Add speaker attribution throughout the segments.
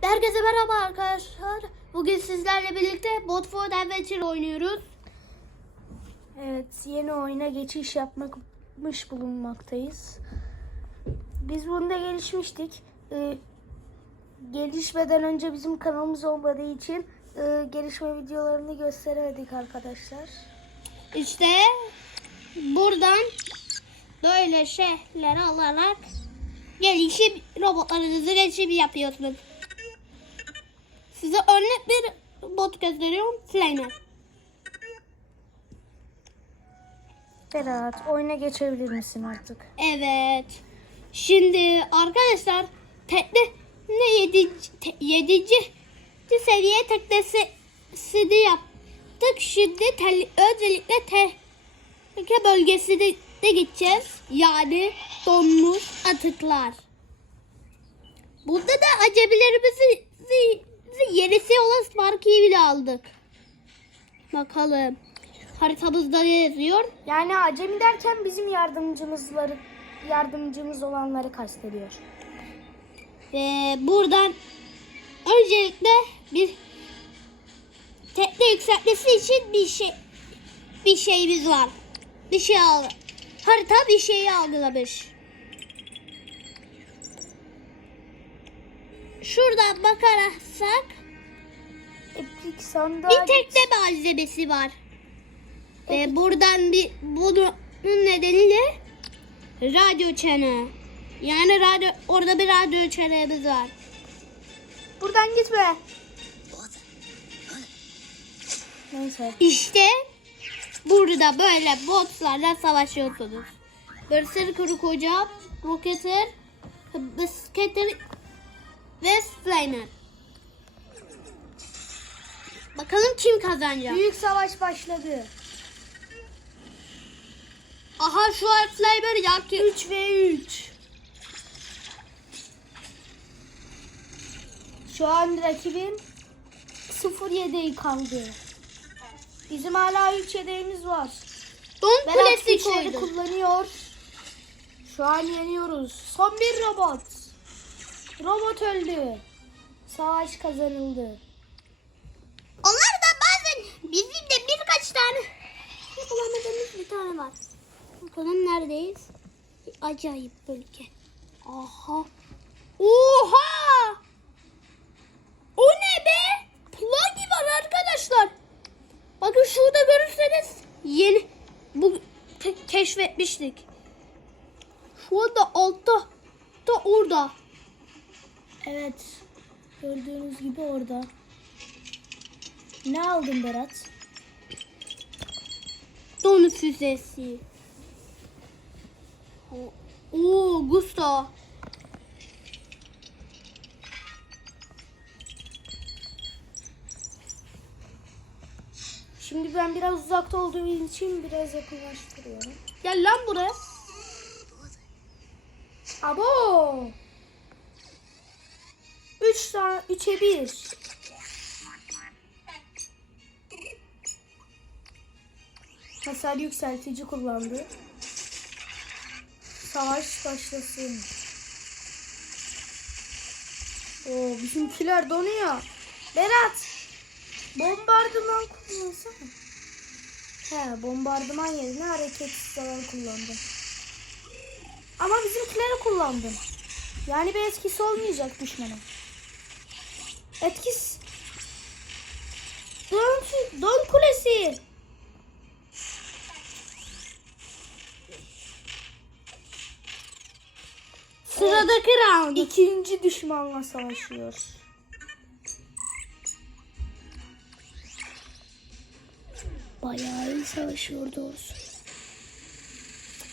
Speaker 1: Herkese merhaba arkadaşlar. Bugün sizlerle birlikte Bot for Adventure oynuyoruz.
Speaker 2: Evet, yeni oyuna geçiş yapmış bulunmaktayız. Biz bunda gelişmiştik. Ee, gelişmeden önce bizim kanalımız olmadığı için e, gelişme videolarını gösteremedik arkadaşlar.
Speaker 1: İşte buradan böyle şeyler alarak gelişim robotlarınızı gelişim yapıyorsunuz. Size örnek bir bot gösteriyorum. Flamer.
Speaker 2: Berat, oyuna geçebilir misin artık?
Speaker 1: Evet. Şimdi arkadaşlar tekne ne yedinci, te, seviye teknesini yaptık. Şimdi tel, özellikle tehlike bölgesine de gideceğiz. Yani donmuş atıklar. Burada da acemilerimizi yenisi olan Sparky'yi bile aldık. Bakalım. Haritamızda ne yazıyor?
Speaker 2: Yani acemi derken bizim yardımcımızları yardımcımız olanları kastediyor.
Speaker 1: Ve buradan öncelikle bir tekne yükseltmesi için bir şey bir şeyimiz var. Bir şey al. Harita bir şeyi algılamış. Şuradan bakarsak
Speaker 2: Epic Sandal
Speaker 1: bir tekne malzemesi var. Ve buradan bir bunun nedeniyle radyo çanağı. Yani radyo orada bir radyo çanağımız var.
Speaker 2: Buradan gitme. Neyse.
Speaker 1: İşte burada böyle botlarla savaşıyorsunuz. Berserker koca, Rocketer, Bisketer ve Flamer. Kazanacak?
Speaker 2: Büyük savaş başladı.
Speaker 1: Aha şu an Flamer yaktı.
Speaker 2: 3 ve 3. Şu an rakibin 0 yedeği kaldı. Bizim hala 3 yedeğimiz var.
Speaker 1: Don
Speaker 2: Berat
Speaker 1: kulesi koydu.
Speaker 2: kullanıyor. Şu an yeniyoruz. Son bir robot. Robot öldü. Savaş kazanıldı.
Speaker 1: Bizim de birkaç tane bulamadığımız bir tane var. Bakalım neredeyiz? Acayip bölge. Aha. Oha! O ne be? Plagi var arkadaşlar. Bakın şurada görürseniz yeni bu ke- keşfetmiştik. Şu anda altta da orada.
Speaker 2: Evet. Gördüğünüz gibi orada. Ne aldın Berat?
Speaker 1: Donu füzesi. Oo, Gusto.
Speaker 2: Şimdi ben biraz uzakta olduğum için biraz yakınlaştırıyorum.
Speaker 1: Gel lan buraya.
Speaker 2: Abo! 3 tane 3'e 1. Hasar yükseltici kullandı. Savaş başlasın. Oo, bizimkiler donuyor. Berat! Bombardıman kullansana. He, bombardıman yerine hareketsiz alan kullandım. Ama bizimkileri kullandım. Yani bir etkisi olmayacak düşmanın. Etkisi... Don, don kulesi.
Speaker 1: Sıradaki round.
Speaker 2: İkinci düşmanla savaşıyor. Bayağı iyi savaşıyor doğrusu.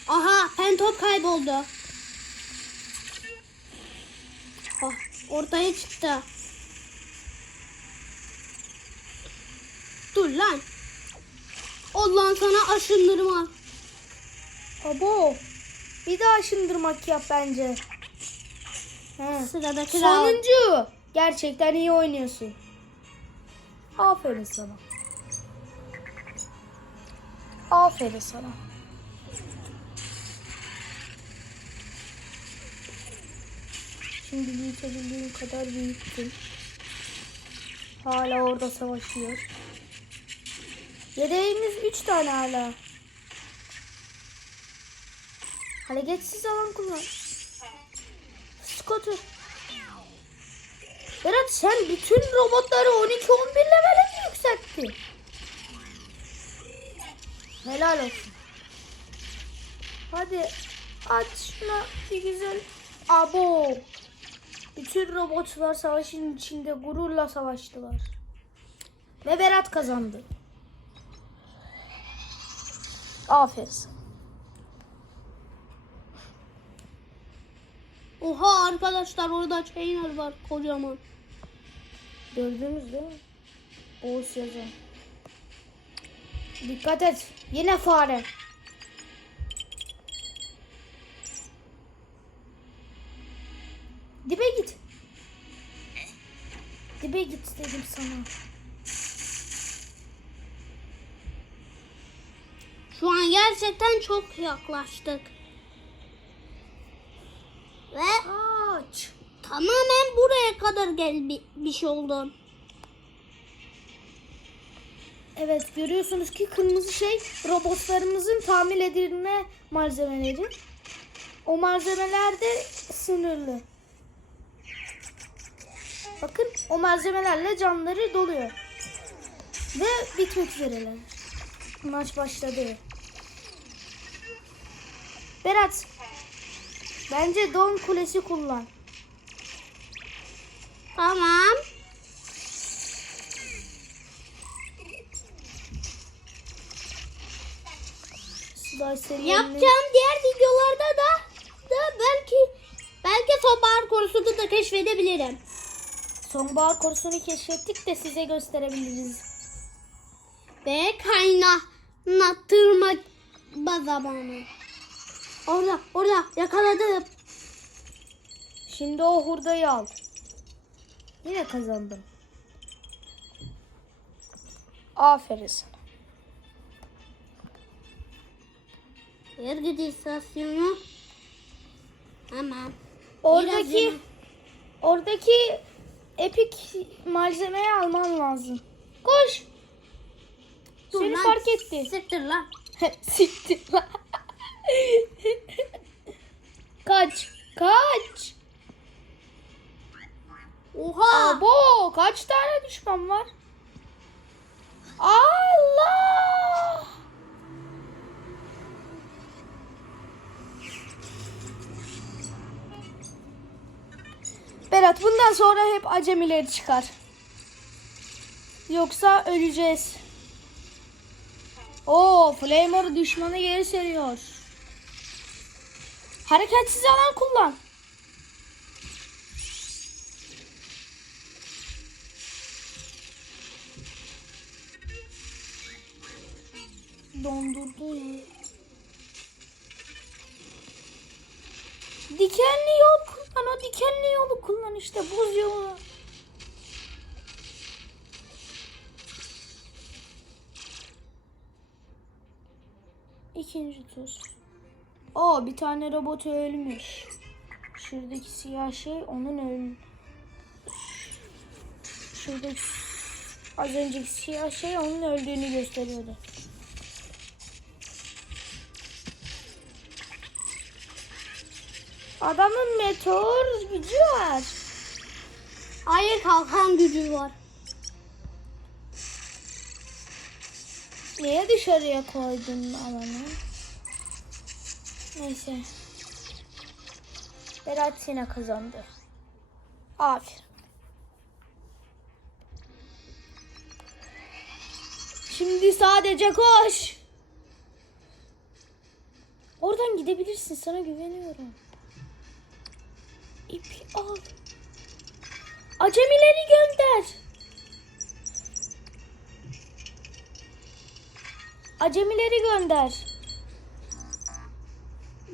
Speaker 1: Aha pentop kayboldu. Ah, ortaya çıktı. Dur lan. Allah'ın sana aşındırma.
Speaker 2: Abo. Bir daha şındırmak yap bence. He.
Speaker 1: Sıradaki.
Speaker 2: Sonuncu. Gerçekten iyi oynuyorsun. Aferin sana. Aferin sana. Şimdi büyütebildiğim kadar büyüttüm. Hala orada savaşıyor. Yedeğimiz 3 tane hala. Hareketsiz alan kullan. Scooter. Berat sen bütün robotları 12-11 levele mi yükselttin? Helal olsun. Hadi aç şuna bir güzel. Abo. Bütün robotlar savaşın içinde gururla savaştılar. Ve Berat kazandı. Aferin.
Speaker 1: Oha arkadaşlar orada trainer var kocaman.
Speaker 2: Gördünüz değil mi? Oğuz yazan. Dikkat et. Yine fare. Dibe git. Dibe git dedim sana.
Speaker 1: Şu an gerçekten çok yaklaştık. Ve
Speaker 2: Aç.
Speaker 1: Tamamen buraya kadar gel bir, bir şey oldu.
Speaker 2: Evet görüyorsunuz ki kırmızı şey robotlarımızın tamir edilme malzemeleri. O malzemeler de sınırlı. Bakın o malzemelerle canları doluyor. Ve bitmek üzereler. Maç başladı. Berat. Bence Don Kulesi kullan.
Speaker 1: Tamam. Yapacağım diğer videolarda da da belki belki sonbahar konusunu da keşfedebilirim.
Speaker 2: Sonbahar korusunu keşfettik de size gösterebiliriz.
Speaker 1: Ve kaynattırma zamanı. Orada, orada yakaladım.
Speaker 2: Şimdi o hurdayı al. Yine kazandım. Aferin sana.
Speaker 1: Vergi istasyonu. Tamam.
Speaker 2: Oradaki
Speaker 1: Biraz
Speaker 2: oradaki epik malzemeyi alman lazım. Koş.
Speaker 1: Dur
Speaker 2: Seni
Speaker 1: lan,
Speaker 2: fark etti.
Speaker 1: Siktir lan.
Speaker 2: Siktir lan. Kaç. Kaç.
Speaker 1: Oha.
Speaker 2: Abo kaç tane düşman var? Allah! Berat bundan sonra hep acemileri çıkar. Yoksa öleceğiz. Oo, Flamor düşmanı geri seriyor. Hareketsiz alan kullan. Dondurdu. Dikenli yol kullan. O dikenli yolu kullan işte. Buz yolu. İkinci tur. O bir tane robot ölmüş. Şuradaki siyah şey onun öl. Şuradaki az önceki siyah şey onun öldüğünü gösteriyordu. Adamın meteor gücü var.
Speaker 1: Hayır kalkan gücü var.
Speaker 2: Niye dışarıya koydun alanı? Neyse. Berat yine kazandı. Aferin. Şimdi sadece koş. Oradan gidebilirsin. Sana güveniyorum. İpi al. Acemileri gönder. Acemileri gönder.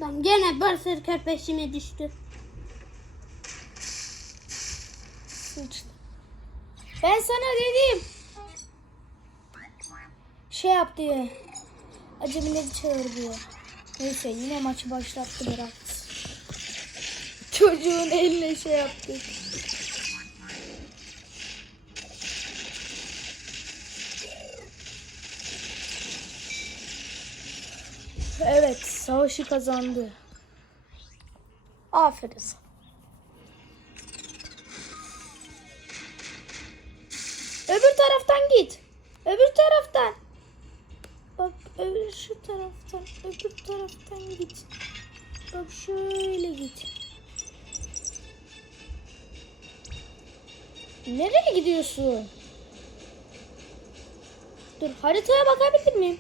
Speaker 1: Ben gene berserker peşime düştü.
Speaker 2: Sıçtı. Ben sana dedim. Şey yap diye. Acemileri çağır diyor. Neyse yine maçı başlattı Berat. Çocuğun eline şey yaptık. Evet, savaşı kazandı. Aferin. Öbür taraftan git. Öbür taraftan. Bak öbür şu taraftan. Öbür taraftan git. Bak şöyle git. Nereye gidiyorsun? Dur haritaya bakabilir miyim?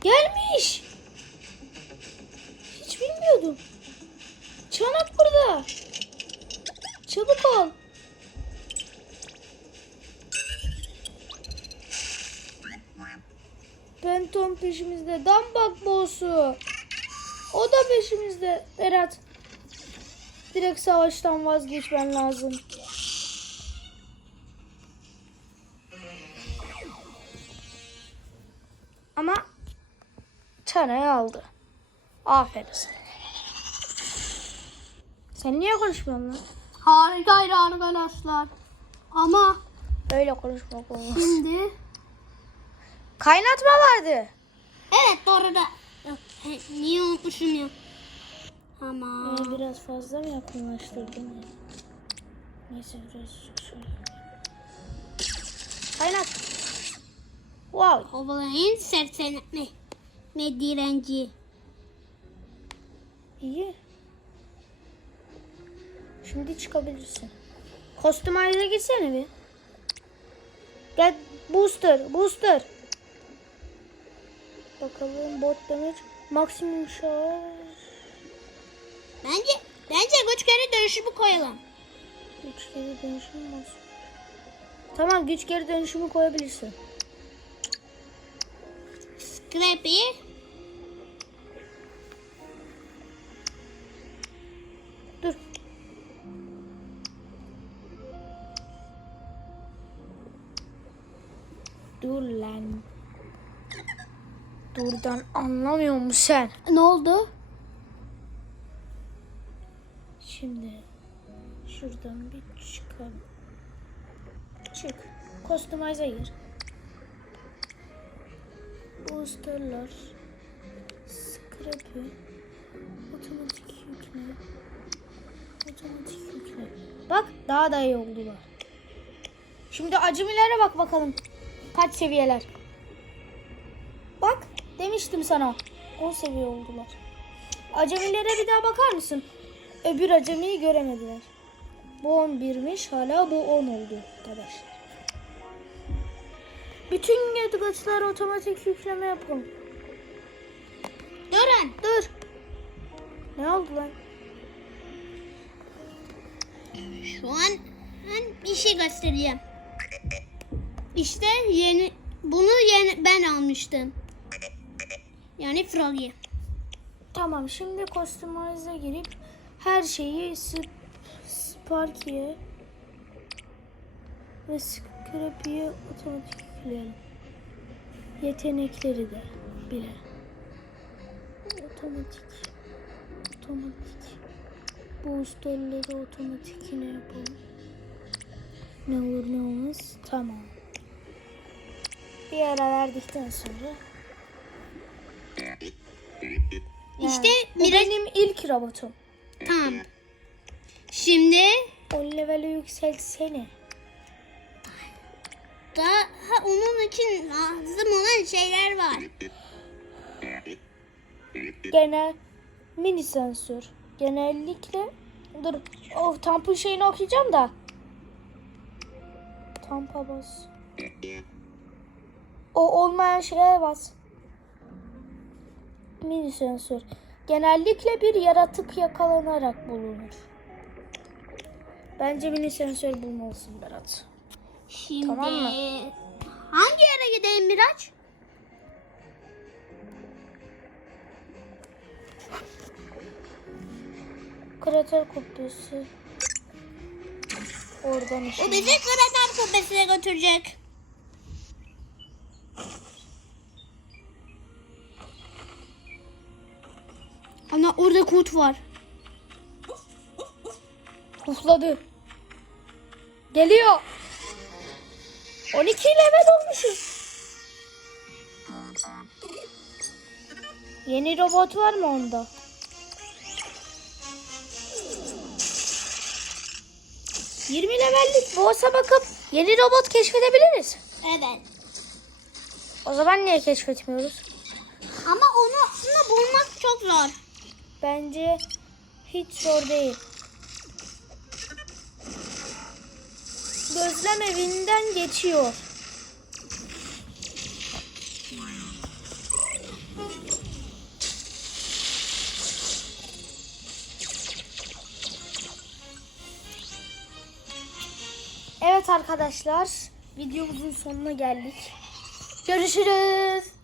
Speaker 2: Gelmiş. Hiç bilmiyordum. Çanak burada. Çabuk ol. Penton peşimizde. Dambak boss'u. O da peşimizde. Berat. Direkt savaştan vazgeçmen lazım. Çanayı aldı. Aferin sana. Sen niye konuşmuyorsun lan?
Speaker 1: Harikaydı arkadaşlar. Ama
Speaker 2: Böyle konuşmak olmaz.
Speaker 1: şimdi
Speaker 2: Kaynatma vardı.
Speaker 1: evet doğru da niye unutmuşum ya? Ama
Speaker 2: Ee, biraz fazla mı yakınlaştırdın ya? Neyse biraz şöyle. Kaynat. Wow.
Speaker 1: kovalayın sersenetme ve direnci.
Speaker 2: İyi. Şimdi çıkabilirsin. Kostümayla gitsene bir. Gel booster, booster. Bakalım bot damage. Maksimum şarj.
Speaker 1: Bence bence güç kere dönüşümü koyalım.
Speaker 2: Güç geri dönüşüm maksimum. Tamam güç geri dönüşümü koyabilirsin.
Speaker 1: Scrappy.
Speaker 2: Dur. Dur lan. Durdan anlamıyor musun sen?
Speaker 1: Ne oldu?
Speaker 2: Şimdi şuradan bir çıkalım. Çık. Customize'a gir. Boosterlar. Scrap'i. Otomatik yükle. Otomatik yükle. Bak daha da iyi oldular. Şimdi acemilere bak bakalım. Kaç seviyeler. Bak demiştim sana. 10 seviye oldular. Acemilere bir daha bakar mısın? Öbür acemiyi göremediler. Bu 11'miş hala bu 10 oldu arkadaşlar. Bütün gadgetları otomatik yükleme yapalım.
Speaker 1: Durun.
Speaker 2: Dur. Ne oldu lan?
Speaker 1: Şu an ben bir şey göstereceğim. İşte yeni bunu yeni ben almıştım. Yani Froggy.
Speaker 2: Tamam şimdi Customize'a girip her şeyi Sp- Sparky'e ve Scrappy'ye otomatik yükleyelim. Yetenekleri de bile. Otomatik. Otomatik. Boosterları otomatik yine yapalım. Ne olur ne olmaz. Tamam. Bir ara verdikten sonra
Speaker 1: İşte
Speaker 2: bu
Speaker 1: Miraç
Speaker 2: benim ilk robotum.
Speaker 1: tamam. Şimdi
Speaker 2: O leveli yükseltsene.
Speaker 1: daha onun için lazım olan şeyler var.
Speaker 2: Genel mini sensör. Genellikle dur o tampon şeyini okuyacağım da. Tampa bas. O olmayan şeye bas. Mini sensör. Genellikle bir yaratık yakalanarak bulunur. Bence mini sensör bulmalısın Berat.
Speaker 1: Şimdi
Speaker 2: Tamam mı?
Speaker 1: hangi yere gidelim Miraç?
Speaker 2: Krater kopyası. Oradan
Speaker 1: O
Speaker 2: işte.
Speaker 1: bizi krater kubesine götürecek. Ana orada kurt var.
Speaker 2: Pufladı. Geliyor. 12 level olmuşuz. Yeni robot var mı onda? ...20 levellik boss'a bakıp yeni robot keşfedebiliriz.
Speaker 1: Evet.
Speaker 2: O zaman niye keşfetmiyoruz?
Speaker 1: Ama onu, onu bulmak çok zor.
Speaker 2: Bence hiç zor değil. Gözlem evinden geçiyor. Evet arkadaşlar, videomuzun sonuna geldik. Görüşürüz.